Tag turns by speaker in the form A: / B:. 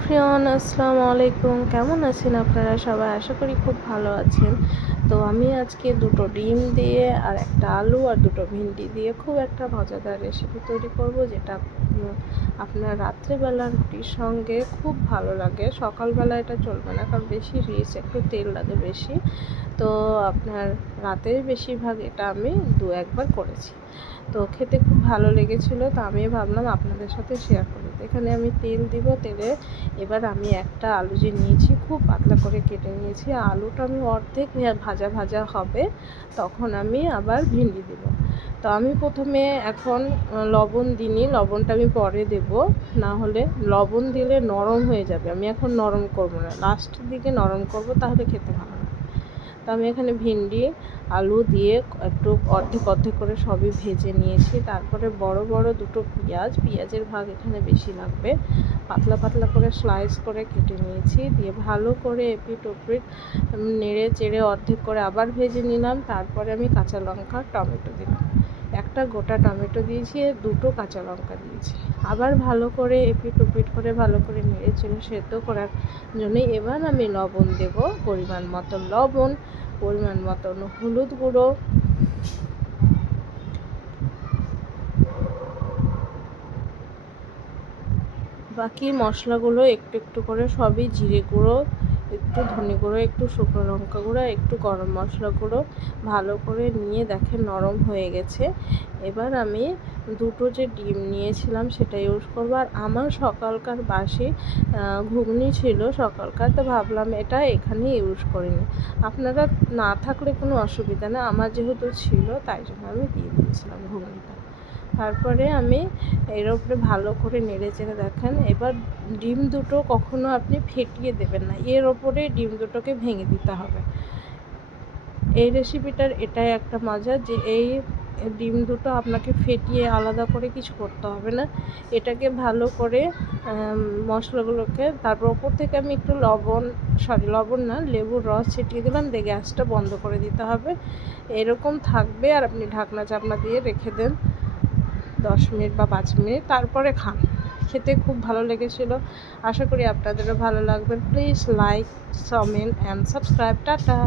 A: ফ্রিয়ন আসসালামু আলাইকুম। কেমন আছেন আপনারা সবাই? আশা করি খুব ভালো আছেন। তো আমি আজকে দুটো ডিম দিয়ে আর একটা আলু আর দুটো ভিন্ডি দিয়ে খুব একটা মজাদার রেসিপি তৈরি করব যেটা আপনার রাত্রেবেলা রুটির সঙ্গে খুব ভালো লাগে। সকালবেলা এটা চলবে না কারণ বেশি রিচ একটু তেল লাগে বেশি। তো আপনার রাতের বেশিরভাগ এটা আমি দু একবার করেছি। তো খেতে খুব ভালো লেগেছিলো, তো আমি ভাবলাম আপনাদের সাথে শেয়ার করি। এখানে আমি তেল দিব, তেলে এবার আমি একটা আলু যে নিয়েছি, খুব পাতলা করে কেটে নিয়েছি। আলুটা আমি অর্ধেক ভাজা ভাজা হবে, তখন আমি আবার ভিন্ডি দেব। তো আমি প্রথমে এখন লবণ দিইনি, লবণটা আমি পরে দেব। না হলে লবণ দিলে নরম হয়ে যাবে। আমি এখন নরম করব না। লাস্টের দিকে নরম করব, তাহলে খেতে ভালো তো আমি এখানে ভেন্ডি, আলু দিয়ে একটু অর্ধেক অর্ধেক করে সবই ভেজে নিয়েছি। তারপরে বড় বড় দুটো পেঁয়াজ, পেঁয়াজের ভাগ এখানে বেশি লাগবে। পাতলা পাতলা করে স্লাইস করে কেটে নিয়েছি। দিয়ে ভালো করে এপিট ওপিট নেড়ে চেড়ে অর্ধেক করে আবার ভেজে নিলাম। তারপরে আমি কাঁচা লঙ্কা, টমেটো দিলাম। একটা গোটা টমেটো দিয়েছি দুটো কাঁচা লঙ্কা দিয়েছি। আবার ভালো করে এপিট ওপিট করে ভালো করে নেড়ে সেদ্ধ করার জন্য এবার আমি লবণ দেব পরিমাণ মতো। লবণ, পরিমাণ মতন হলুদ গুঁড়ো। বাকি মশলাগুলো একটু একটু করে সবই জিরে গুঁড়ো একটু ধনে গুঁড়ো, একটু শুকনো লঙ্কা গুঁড়ো, একটু গরম মশলা গুঁড়ো ভালো করে নিয়ে দেখেন নরম হয়ে গেছে। এবার আমি দুটো যে ডিম নিয়েছিলাম সেটা ইউজ করব। আর আমার সকালকার বাসি ঘুগনি ছিল সকালকার, তো ভাবলাম এটা এখানে ইউজ করিনি আপনারা না থাকলে কোনো অসুবিধা না আমার যেহেতু ছিল, তাই জন্য আমি দিয়ে দিয়েছিলাম ঘুগনিটা। তারপরে আমি এর উপরে ভালো করে নেড়ে চেড়ে দেখেন। এবার ডিম দুটো কখনো আপনি ফেটিয়ে দেবেন না, এর ওপরে ডিম দুটোকে ভেঙে দিতে হবে। এই রেসিপিটার এটাই একটা মজা যে এই ডিম দুটো আপনাকে ফেটিয়ে আলাদা করে কিছু করতে হবে না। এটাকে ভালো করে মশলাগুলোকে তারপর ওপর থেকে আমি একটু লবণ সরি লবণ না, লেবুর রস ছিটিয়ে দিলাম, দিয়ে গ্যাসটা বন্ধ করে দিতে হবে। এরকম থাকবে আর আপনি ঢাকনা চাপনা দিয়ে রেখে দেন। দশ মিনিট বা পাঁচ মিনিট, তারপরে খান। খেতে খুব ভালো লেগেছিল। আশা করি আপনাদেরও ভালো লাগবে। Please like comment and subscribe tata.